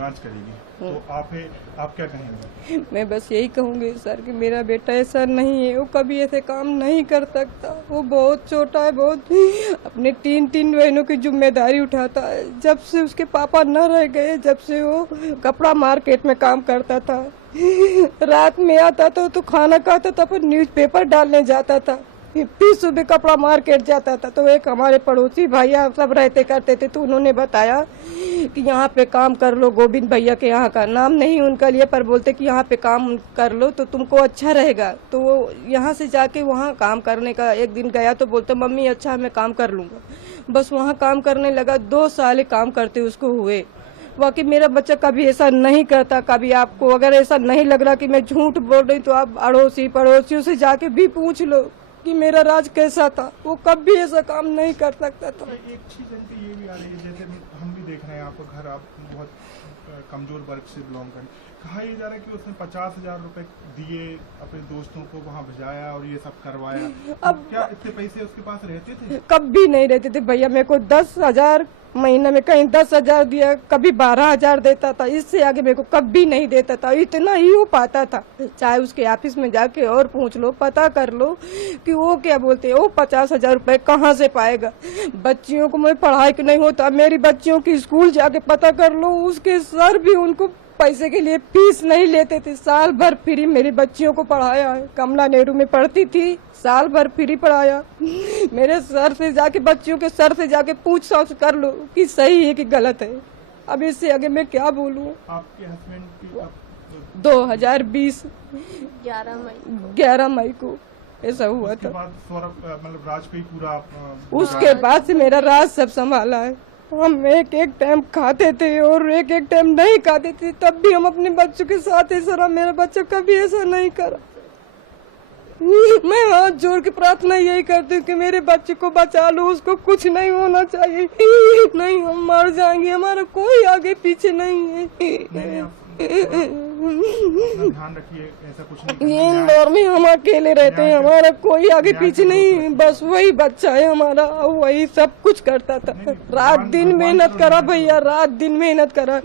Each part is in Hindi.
जांच करेगी, तो आप क्या कहेंगे? मैं बस यही कहूँगी सर कि मेरा बेटा ऐसा नहीं है, वो कभी ऐसे काम नहीं कर सकता। वो बहुत छोटा है, बहुत अपने तीन बहनों की जिम्मेदारी उठाता है। जब से उसके पापा न रह गए, जब से वो कपड़ा मार्केट में काम करता था, रात में आता था तो खाना खाता था, फिर न्यूज़पेपर डालने जाता था, फिर सुबह कपड़ा मार्केट जाता था। तो एक हमारे पड़ोसी भैया सब रहते करते थे, तो उन्होंने बताया कि यहाँ पे काम कर लो, गोविंद भैया के यहाँ का नाम नहीं उनका लिए, पर बोलते कि यहाँ पे काम कर लो तो तुमको अच्छा रहेगा। तो वो यहाँ से जाके वहाँ काम करने का एक दिन गया तो बोलते मम्मी अच्छा मैं काम कर लूँगा। बस वहाँ काम करने लगा, 2 साल काम करते उसको हुए। बाकी मेरा बच्चा कभी ऐसा नहीं करता। कभी आपको अगर ऐसा नहीं लग रहा कि मैं झूठ बोल रही तो आप अड़ोसी पड़ोसियों से जाके भी पूछ लो कि मेरा राज कैसा था। वो कभी ऐसा काम नहीं कर सकता था। एक चीज ये भी आ रही है, जैसे हम भी देख रहे हैं आपका घर, आप बहुत कमजोर वर्ग से बिलोंग करें, कहा यह जा रहा है कि उसने 50,000 रुपए दिए अपने दोस्तों को, वहाँ भेजाया और ये सब करवाया। अब क्या इतने पैसे उसके पास रहते थे? कभी नहीं रहते थे भैया। मेरे को 10,000 महीने में, कहीं 10,000 दिया, कभी 12,000 देता था। इससे आगे मेरे को कभी नहीं देता था। इतना ही हो पाता था। चाहे उसके ऑफिस में जाके और पूछ लो, पता कर लो कि वो क्या बोलते हैं, वो 50,000 रुपए कहाँ से पाएगा। बच्चियों को मैं पढ़ाई के नहीं होता, मेरी बच्चियों की स्कूल जाके पता कर लो, उसके सर भी उनको पैसे के लिए फीस नहीं लेते थे। साल भर फ्री मेरी बच्चियों को पढ़ाया है। कमला नेहरू में पढ़ती थी, साल भर फ्री पढ़ाया। मेरे सर से जाके, बच्चियों के सर से जाके पूछ-ताछ कर लो कि सही है कि गलत है। अब इससे आगे मैं क्या बोलूँ। आपके हस्बैंड की 2020 11 मई को ऐसा हुआ था। मतलब राज पे ही पूरा उसके बाद से मेरा राज सब संभाला है। हम एक टाइम खाते थे और एक टाइम नहीं खाते थे, तब भी हम अपने बच्चों के साथ ऐसा रहा। मेरा बच्चा कभी ऐसा नहीं करा। मैं हाथ जोड़ के प्रार्थना यही करती हूँ कि मेरे बच्चे को बचा लो, उसको कुछ नहीं होना चाहिए। नहीं हम मर जाएंगे, हमारा कोई आगे पीछे नहीं है। ध्यान रखिए, ऐसा कुछ नहीं। ये इंदौर में हम अकेले रहते हैं, हमारा कोई आगे पीछे नहीं, बस वही बच्चा है हमारा, वही सब कुछ करता था। रात दिन मेहनत करा भैया, रात दिन मेहनत करा।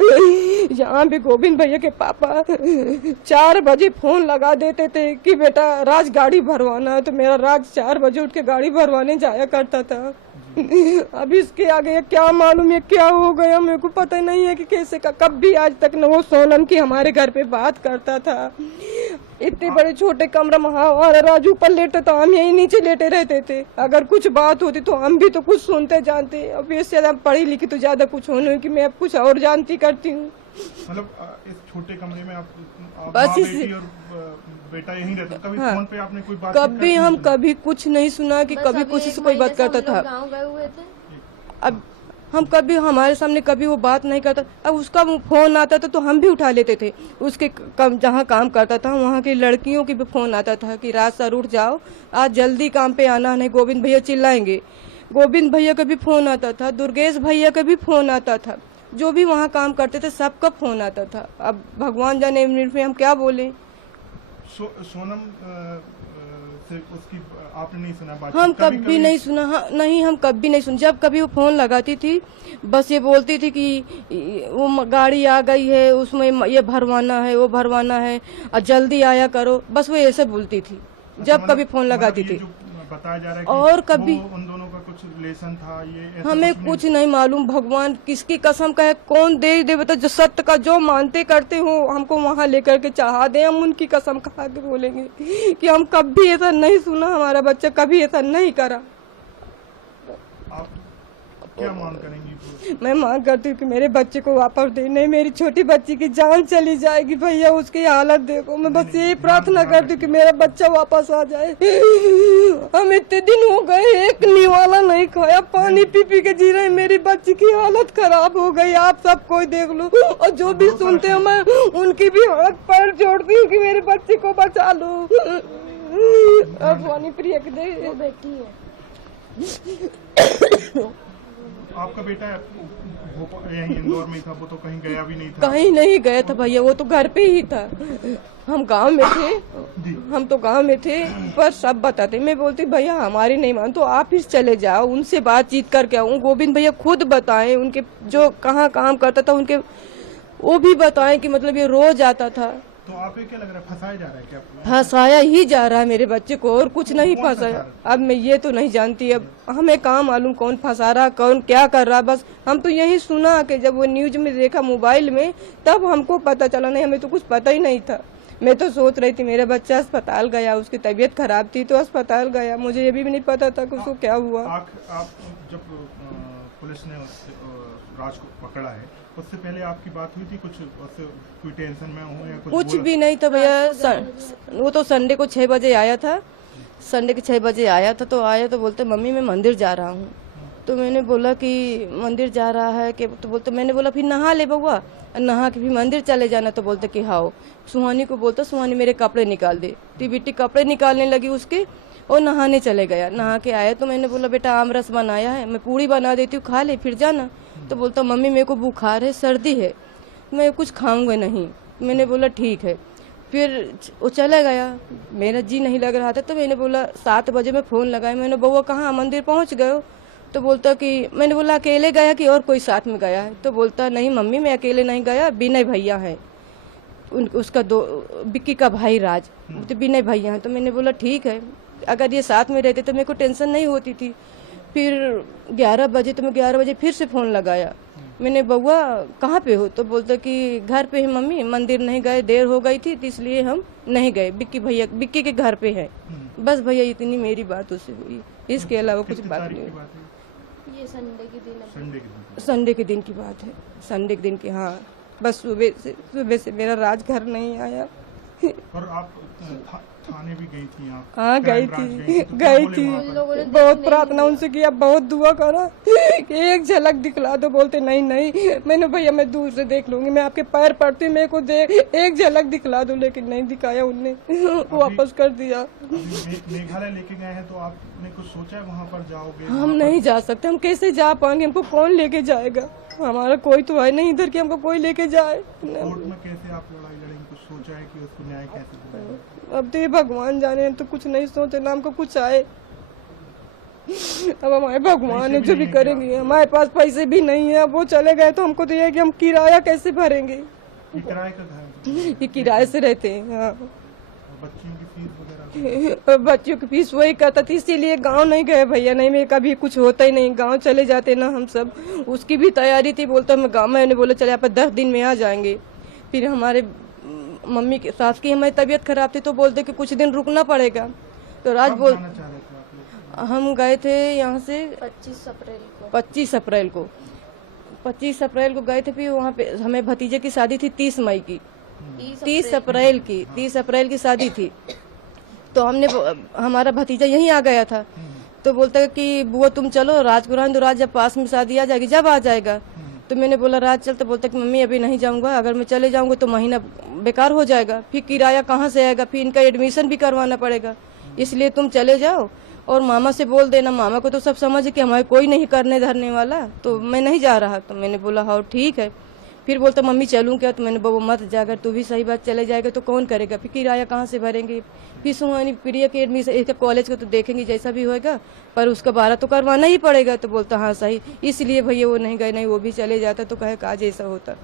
यहाँ भी गोविंद भैया के पापा 4 बजे फोन लगा देते थे कि बेटा राज गाड़ी भरवाना है, तो मेरा राज 4 बजे उठ के गाड़ी भरवाने जाया करता था। अब इसके आगे क्या मालूम है क्या हो गया, मेरे को पता नहीं है कि कैसे का। कभी आज तक न वो सोनम की हमारे घर पे बात करता था। इतने बड़े छोटे कमरा में हमारा राजू ऊपर लेटा था, हम यही नीचे लेटे रहते थे। अगर कुछ बात होती तो हम भी तो कुछ सुनते जानते। अब इससे ज्यादा पढ़ी लिखी तो ज्यादा कुछ होने की, मैं अब कुछ और जानती करती हूँ। मतलब इस छोटे कमरे में आप बस बेटा यहीं रहता। कभी हाँ, फोन पे आपने कोई बात कभी हम कभी कुछ नहीं सुना कि कभी कुछ से कोई बात करता था। गाँव गए हुए थे। अब हम कभी हमारे सामने कभी वो बात नहीं करता। अब उसका फोन आता था तो हम भी उठा लेते थे। उसके जहाँ काम करता था वहाँ की लड़कियों की भी फोन आता था कि राज सर उठ जाओ, आज जल्दी काम पे आना, नहीं गोविंद भैया चिल्लाएंगे। गोविंद भैया का भी फोन आता था, दुर्गेश भैया का भी फोन आता था। जो भी वहाँ काम करते थे सबका फोन आता था। अब भगवान जाने में हम क्या बोले। सोनम से उसकी आपने नहीं सुना बात? हम कभी नहीं सुना। हाँ, नहीं हम कभी नहीं सुना। जब कभी वो फोन लगाती थी बस ये बोलती थी कि वो गाड़ी आ गई है, उसमें ये भरवाना है, वो भरवाना है और जल्दी आया करो, बस वो ऐसे बोलती थी जब कभी फोन लगाती थी। बताया जा रहा है और कभी उन दोनों का कुछ रिलेशन था, ये हमें कुछ नहीं मालूम। भगवान किसकी कसम का है, कौन दे बता। जो सत्य का जो मानते करते हो हमको वहाँ लेकर के चढ़ा दे, हम उनकी कसम खा के बोलेंगे कि हम कभी ऐसा नहीं सुना, हमारा बच्चा कभी ऐसा नहीं करा। आप क्या मांग करेंगी? मैं मांग करती हूँ कि मेरे बच्चे को वापस दे। नहीं मेरी छोटी बच्ची की जान चली जाएगी भैया, उसकी हालत देखो। मैं बस यही प्रार्थना करती हूँ कि मेरा बच्चा वापस आ जाए। हम इतने दिन हो गए एक निवाला नहीं खाया, पानी पी पी के जी रहे। मेरी बच्ची की हालत खराब हो गई, आप सब कोई देख लो। और जो भी सुनते हैं मैं उनकी भी हाथ पैर जोड़ती हूँ कि मेरे बच्चे को बचा लो। पानी प्रिय दे बेटी है। आपका बेटा यहीं इंदौर में था, वो तो कहीं गया भी नहीं था? कहीं नहीं गया था भैया, वो तो घर पे ही था। हम गांव में थे, हम तो गांव में थे, पर सब बताते। मैं बोलती भैया हमारी नहीं मान तो आप ही चले जाओ, उनसे बातचीत करके आऊँ। गोविंद भैया खुद बताएं उनके जो कहाँ काम करता था, उनके वो भी बताएं कि मतलब ये रोज आता था। तो आप ये क्या लग रहा है, फंसाया जा रहा है क्या? फंसाया ही जा रहा है मेरे बच्चे को, और कुछ नहीं कौन फंसाया। फंसा अब मैं ये तो नहीं जानती, अब हमें कहाँ मालूम कौन फंसा रहा, कौन क्या कर रहा। बस हम तो यही सुना कि जब वो न्यूज में देखा मोबाइल में, तब हमको पता चला, नहीं हमें तो कुछ पता ही नहीं था। मैं तो सोच रही थी मेरा बच्चा अस्पताल गया, उसकी तबीयत खराब थी तो अस्पताल गया, मुझे ये भी नहीं पता था कि उसको क्या हुआ। आप जब पुलिस ने राज को पकड़ा है, उससे पहले आपकी बात हुई थी कुछ, उससे कोई टेंशन में हो या कुछ भी नहीं था भैया। वो तो संडे को 6 बजे आया था, संडे के 6 बजे आया था। तो आया तो बोलते मम्मी मैं मंदिर जा रहा हूँ। तो मैंने बोला कि मंदिर जा रहा है कि, तो बोलते, मैंने बोला फिर नहा ले बउआ, नहा के फिर मंदिर चले जाना। तो बोलते कि हाँ। सुहानी को बोलता सुहानी मेरे कपड़े निकाल दे। तो बेटी कपड़े निकालने लगी उसके, और नहाने चले गया। नहा के आया तो मैंने बोला बेटा आम रस बनाया है, मैं पूड़ी बना देती हूँ, खा ले फिर जाना। तो बोलता मम्मी मेरे को बुखार है, सर्दी है, मैं कुछ खाऊंगा नहीं। मैंने बोला ठीक है। फिर वो चला गया, मेरा जी नहीं लग रहा था। तो मैंने बोला 7 बजे मैं फ़ोन लगाया, मैंने बउआ कहाँ, मंदिर पहुँच गए हो? तो बोलता कि, मैंने बोला अकेले गया कि और कोई साथ में गया है? तो बोलता नहीं मम्मी मैं अकेले नहीं गया, विनय भैया हैं, उसका बिक्की का भाई राज, तो विनय भैया हैं। तो मैंने बोला ठीक है, अगर ये साथ में रहते तो मेरे को टेंशन नहीं होती थी। फिर 11 बजे, तो मैं 11 बजे फिर से फ़ोन लगाया, मैंने बउआ कहाँ पे हो? तो बोलता कि घर पे है मम्मी, मंदिर नहीं गए, देर हो गई थी तो इसलिए हम नहीं गए, बिक्की के घर पे है। बस भैया इतनी मेरी बात उससे हुई, इसके अलावा कुछ बात नहीं हुई। ये संडे के दिन संडे के दिन की बात है, संडे के दिन की। हाँ बस सुबह से मेरा राज घर नहीं आया। और आप थाने भी गई थी? आप हाँ गई थी, बहुत प्रार्थना उनसे किया, बहुत दुआ करा कि एक झलक दिखला दो। बोलते नहीं मैंने भैया मैं दूर से देख लूंगी, मैं आपके पैर पड़ती, मेरे को एक झलक दिखला दो। लेकिन नहीं दिखाया उनने, वापस कर दिया। मेघालय लेके गए हैं तो आपने कुछ सोचा है वहाँ पर जाओगे? हम नहीं जा सकते, हम कैसे जा पाएंगे, हमको कौन लेके जाएगा? हमारा कोई तो है नहीं इधर कि हमको कोई लेके जाए। कोर्ट में कैसे आप लड़ाई लड़ेंगे, कुछ सोचा है कि उसको न्याय कैसे दिलाएंगे? अब तो ये भगवान जाने, तो कुछ नहीं सोचे ना हमको कुछ आए। अब हमारे भगवान है जो भी करेंगे, हमारे पास पैसे भी नहीं है। अब वो चले गए तो हमको तो ये है कि हम किराया कैसे भरेंगे? ये किराए का घर है? ये किराए से रहते हैं। हाँ बच्चियों की फीस वगैरह? बच्चों की फीस वही करता था, इसीलिए गांव नहीं गए भैया, नहीं मैं कभी कुछ होता ही नहीं, गांव चले जाते ना हम सब। उसकी भी तैयारी थी, बोलता मैं गाँव, मैंने बोला चले आप 10 दिन में आ जाएंगे। फिर हमारे मम्मी की, सास की हमारी तबीयत खराब थी तो बोलते कि कुछ दिन रुकना पड़ेगा। तो राज बोल, हम गए थे यहाँ से 25 अप्रैल को गए थे। फिर वहाँ पे हमें भतीजे की शादी थी 30 मई की, 30 अप्रैल की शादी थी। तो हमने, हमारा भतीजा यहीं आ गया था। तो बोलता कि बुआ तुम चलो राज को, तो राज जब पास में शादी आ जाएगी जब आ जाएगा। तो मैंने बोला राज चल, तो बोलता कि मम्मी अभी नहीं जाऊंगा, अगर मैं चले जाऊंगा तो महीना बेकार हो जाएगा, फिर किराया कहाँ से आएगा, फिर इनका एडमिशन भी करवाना पड़ेगा, इसलिए तुम चले जाओ और मामा से बोल देना। मामा को तो सब समझ कि हमारे कोई नहीं करने धरने वाला, तो मैं नहीं जा रहा। तो मैंने बोला हाँ ठीक है। फिर बोलता मम्मी चलूँ क्या? तो मैंने बोला मत जा, अगर तू भी सही बात चले जाएगा तो कौन करेगा, फिर किराया कहाँ से भरेंगे। फिर सुहानी प्रिया के एडमिशन, इसका कॉलेज का तो देखेंगे जैसा भी होएगा, पर उसका 12 तो करवाना ही पड़ेगा। तो बोलता हाँ सही, इसलिए भैया वो नहीं गए, नहीं वो भी चले जाता तो कहे काज ऐसा होता।